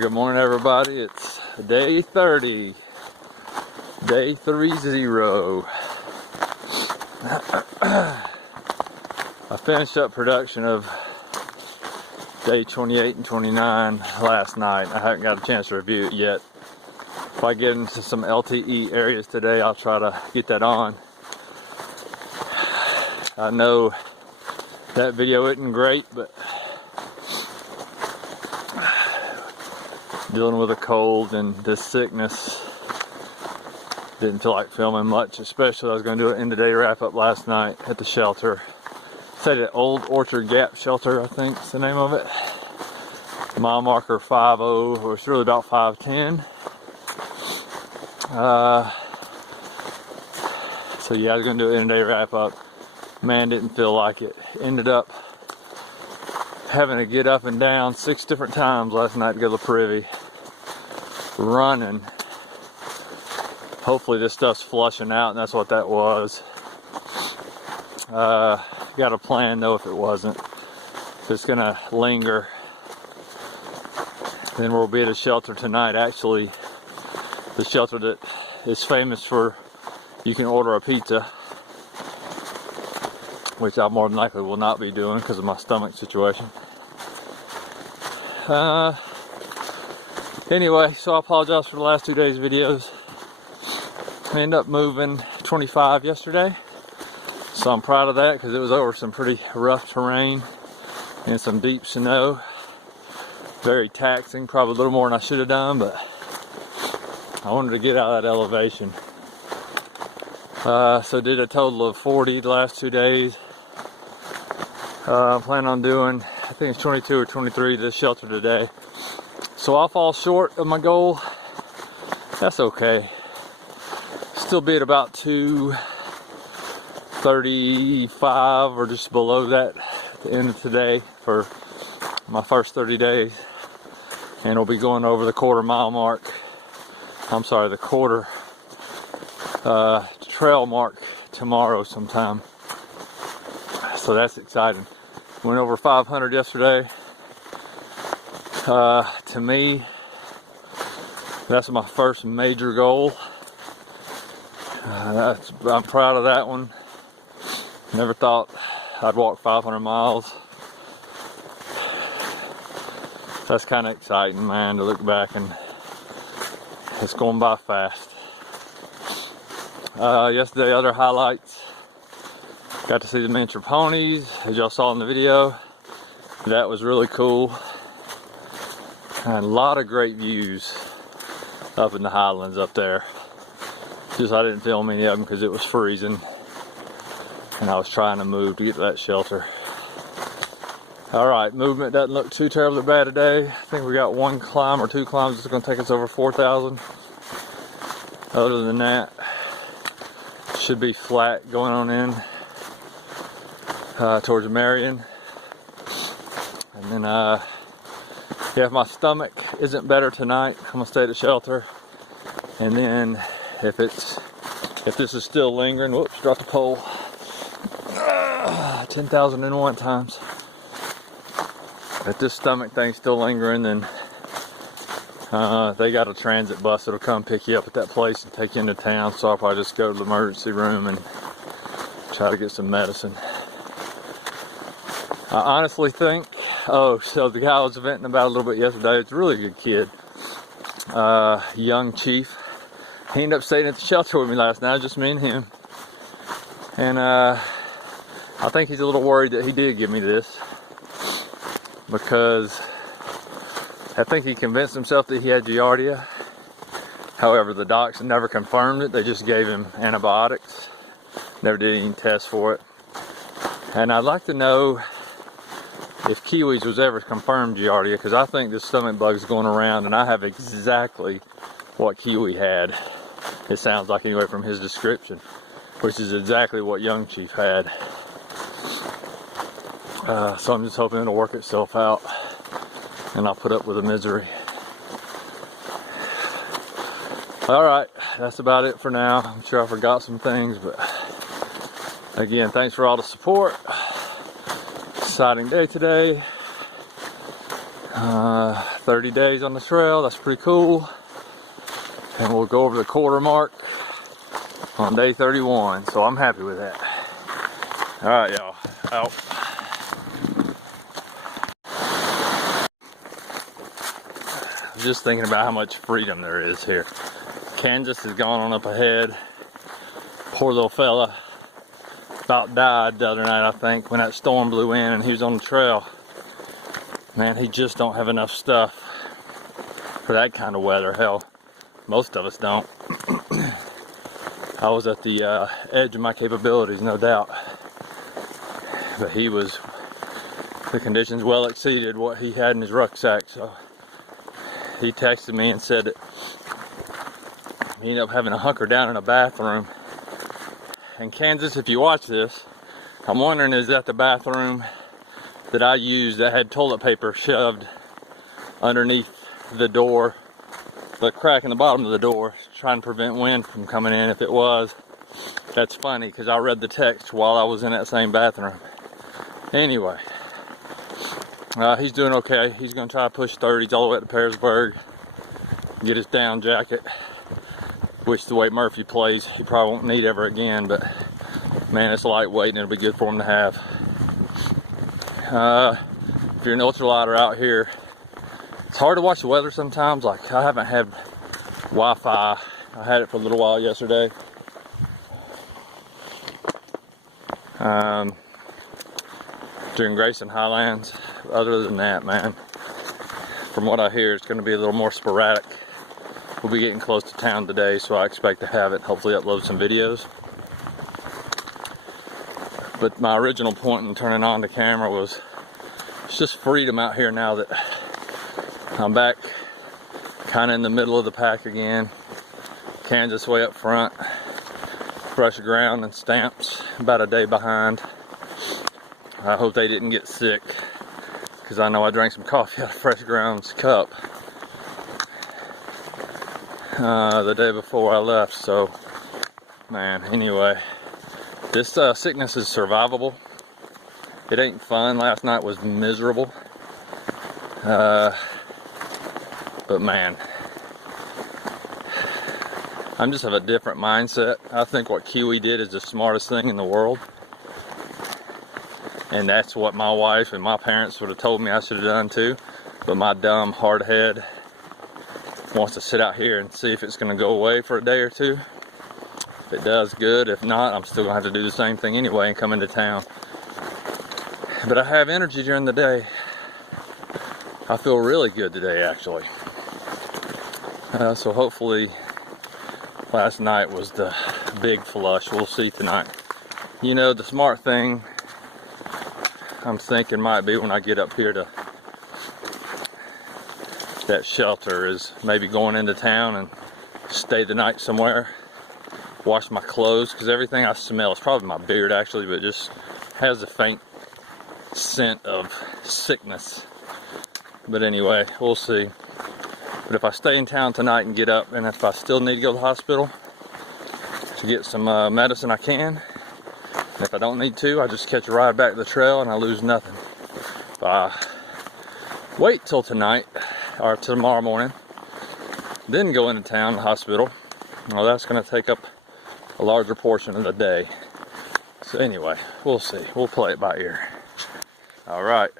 Good morning, everybody. It's day 30, day 30. I finished up production of day 28 and 29 last night. I haven't got a chance to review it yet. If I get into some LTE areas today, I'll try to get that on. I know that video isn't great, but dealing with a cold and this sickness, didn't feel like filming much, especially I was going to do an end of day wrap up last night at the shelter. Stayed at Old Orchard Gap Shelter, I think is the name of it. Mile marker 50, or it's really about 510. So yeah, I was going to do an end of day wrap up. Man, didn't feel like it. Ended up having to get up and down 6 different times last night to go to the privy. Running. Hopefully this stuff's flushing out, and that's what that was. Got a plan though if it wasn't. If it's gonna linger, then we'll be at a shelter tonight. Actually, the shelter that is famous for you can order a pizza, which I more than likely will not be doing because of my stomach situation. Anyway, so I apologize for the last 2 days' videos. I ended up moving 25 yesterday, so I'm proud of that because it was over some pretty rough terrain and some deep snow. Very taxing, probably a little more than I should have done, but I wanted to get out of that elevation. So did a total of 40 the last 2 days. I plan on doing, I think it's 22 or 23 to the shelter today. So I'll fall short of my goal. That's okay. Still be at about 235 or just below that at the end of today for my first 30 days. And we'll be going over the quarter mile mark. I'm sorry, the quarter trail mark tomorrow sometime. So that's exciting. Went over 500 yesterday. To me, that's my first major goal. I'm proud of that one. Never thought I'd walk 500 miles. That's kind of exciting, man, to look back, and it's going by fast. Yesterday, other highlights. Got to see the miniature ponies, as y'all saw in the video. That was really cool. And a lot of great views up in the highlands up there. Just I didn't film any of them because it was freezing. And I was trying to move to get to that shelter. Alright, movement doesn't look too terribly bad today. I think we got 1 climb or 2 climbs that's going to take us over 4,000. Other than that, should be flat going on in towards Marion. And then yeah, if my stomach isn't better tonight, I'm gonna stay at the shelter. And then if this is still lingering, whoops, dropped the pole. 10,001 times. If this stomach thing's still lingering, then they got a transit bus that'll come pick you up at that place and take you into town. So I'll probably just go to the emergency room and try to get some medicine. I honestly think, so the guy I was venting about a little bit yesterday, it's a really good kid. Young chief. He ended up staying at the shelter with me last night, just me and him. And I think he's a little worried that he did give me this, because I think he convinced himself that he had Giardia. However, the docs never confirmed it. They just gave him antibiotics. Never did any tests for it. And I'd like to know if Kiwi's was ever confirmed Giardia, because I think this stomach bug is going around, and I have exactly what Kiwi had. It sounds like, anyway, from his description, which is exactly what Young Chief had. So I'm just hoping it'll work itself out, and I'll put up with the misery. Alright, that's about it for now. I'm sure I forgot some things, but again, thanks for all the support. Exciting day today. 30 days on the trail. That's pretty cool. And we'll go over the quarter mark on day 31. So I'm happy with that. All right, y'all. Out. Just thinking about how much freedom there is here. Kansas has gone on up ahead. Poor little fella about died the other night, I think, when that storm blew in and he was on the trail. Man, he just don't have enough stuff for that kind of weather. Hell, most of us don't. I was at the edge of my capabilities, no doubt. But the conditions well exceeded what he had in his rucksack, so he texted me and said that he ended up having to hunker down in a bathroom. In Kansas, if you watch this, I'm wondering, is that the bathroom that I used that had toilet paper shoved underneath the door, the crack in the bottom of the door, trying to prevent wind from coming in? If it was, that's funny, because I read the text while I was in that same bathroom. Anyway, he's doing okay. He's going to try to push 30s all the way up to Pearisburg, get his down jacket, which the way Murphy plays, he probably won't need ever again, but man, it's lightweight and it'll be good for him to have. If you're an ultralighter out here, it's hard to watch the weather sometimes. Like, I haven't had Wi-Fi. I had it for a little while yesterday. During Grayson Highlands. Other than that, man, from what I hear, it's going to be a little more sporadic. We'll be getting close to town today, so I expect to have it, hopefully upload some videos. But my original point in turning on the camera was, it's just freedom out here now that I'm back kind of in the middle of the pack again. Kansas way up front, fresh ground and stamps, about a day behind. I hope they didn't get sick, because I know I drank some coffee out of Fresh Ground's cup the day before I left. So, man, anyway, this sickness is survivable. It ain't fun. Last night was miserable. But man, I'm just of a different mindset. I think what Kiwi did is the smartest thing in the world. And that's what my wife and my parents would have told me I should have done too. But my dumb hard head wants to sit out here and see if it's going to go away for a day or two. If it does, good. If not, I'm still going to have to do the same thing anyway and come into town. But I have energy during the day. I feel really good today, actually. So hopefully last night was the big flush. We'll see tonight. You know, the smart thing I'm thinking might be when I get up here to that shelter is maybe going into town and stay the night somewhere, wash my clothes, because everything I smell, is probably my beard actually, but it just has a faint scent of sickness. But anyway, we'll see. But if I stay in town tonight and get up, and if I still need to go to the hospital to get some medicine, I can. If I don't need to, I just catch a ride back to the trail and I lose nothing. Wait till tonight or tomorrow morning, then go into town, the hospital. Well, that's going to take up a larger portion of the day. So anyway, we'll see. We'll play it by ear. All right.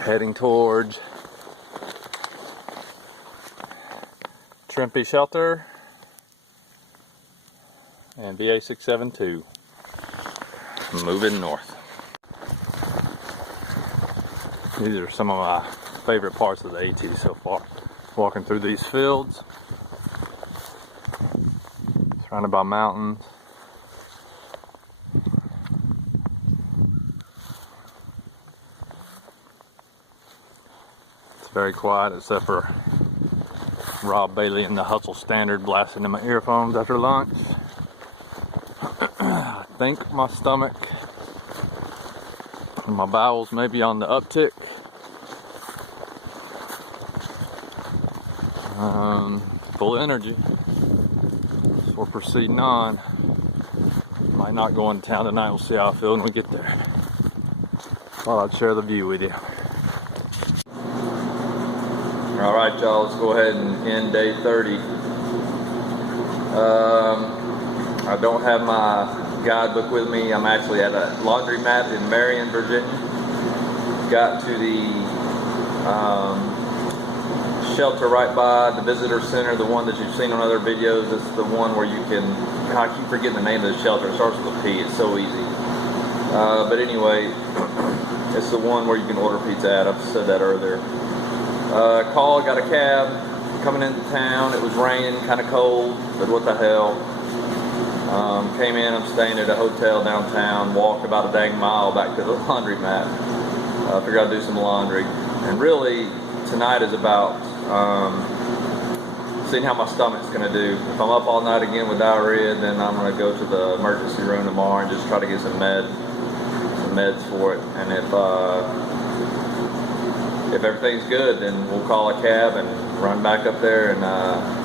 Heading towards Trimpe Shelter and VA 672, moving north. These are some of my favorite parts of the AT so far. Walking through these fields, surrounded by mountains. It's very quiet except for Rob Bailey and the Hustle Standard blasting in my earphones after lunch. I think my stomach and my bowels may be on the uptick. Full of energy. So we're proceeding on. Might not go into town tonight. We'll see how I feel when we get there. I'd share the view with you. All right, y'all, let's go ahead and end day 30. I don't have my guidebook with me. I'm actually at a laundromat in Marion, Virginia. Got to the shelter right by the visitor center, the one that you've seen on other videos. It's the one where you can, I keep forgetting the name of the shelter. It starts with a P. It's so easy. But anyway, it's the one where you can order pizza at. I've said that earlier. Called, got a cab coming into town. It was raining, kind of cold, but what the hell. Came in, I'm staying at a hotel downtown, walked about a dang mile back to the laundromat. Figured I'd do some laundry. And really, tonight is about seeing how my stomach's going to do. If I'm up all night again with diarrhea, then I'm going to go to the emergency room tomorrow and just try to get some meds for it. And if everything's good, then we'll call a cab and run back up there and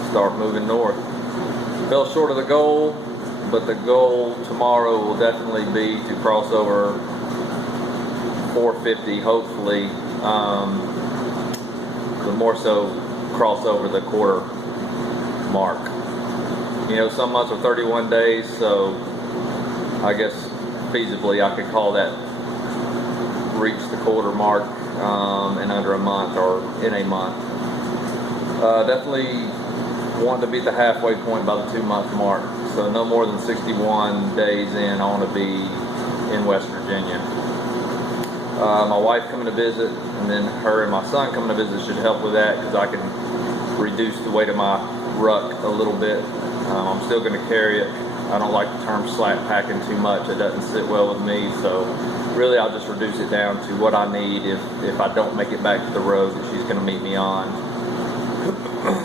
start moving north. Fell short of the goal, but the goal tomorrow will definitely be to cross over 450, hopefully. But more so cross over the quarter mark. You know, some months are 31 days, so I guess feasibly I could call that reach the quarter mark in under a month or in a month. Definitely want to beat the halfway point by the 2-month mark, so no more than 61 days in I want to be in West Virginia. My wife coming to visit, and then her and my son coming to visit should help with that, because I can reduce the weight of my ruck a little bit. I'm still going to carry it. I don't like the term slack packing too much. It doesn't sit well with me, so really I'll just reduce it down to what I need if I don't make it back to the road that she's going to meet me on.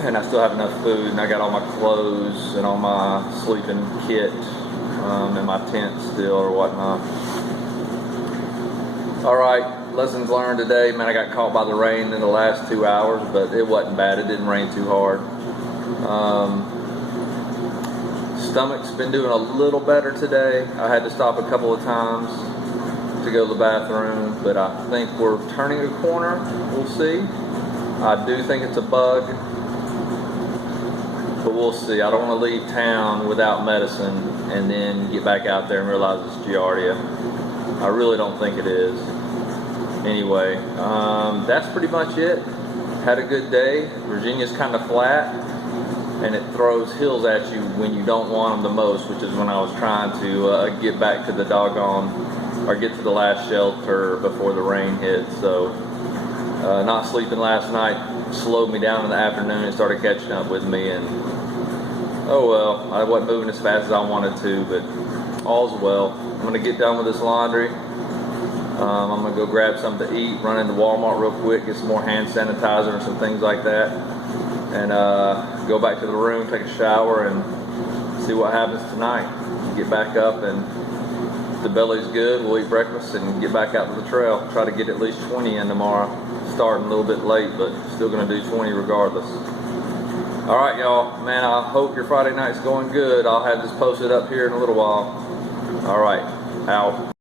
And I still have enough food, and I got all my clothes and all my sleeping kit and my tent still or whatnot. Alright, lessons learned today. Man, I got caught by the rain in the last 2 hours, but it wasn't bad. It didn't rain too hard. Stomach's been doing a little better today. I had to stop a couple of times to go to the bathroom, but I think we're turning a corner. We'll see. I do think it's a bug, but we'll see. I don't want to leave town without medicine and then get back out there and realize it's Giardia. I really don't think it is. Anyway, that's pretty much it. Had a good day. Virginia's kind of flat, and it throws hills at you when you don't want them the most, which is when I was trying to get back to the doggone, or get to the last shelter before the rain hit. So not sleeping last night slowed me down in the afternoon and started catching up with me, and oh well, I wasn't moving as fast as I wanted to, but all's well. I'm going to get done with this laundry. I'm going to go grab something to eat, run into Walmart real quick, get some more hand sanitizer and some things like that, and go back to the room, take a shower, and see what happens tonight. Get back up, and if the belly's good, we'll eat breakfast and get back out to the trail. Try to get at least 20 in tomorrow. Starting a little bit late, but still going to do 20 regardless. Alright, y'all. Man, I hope your Friday night's going good. I'll have this posted up here in a little while. Alright. Out.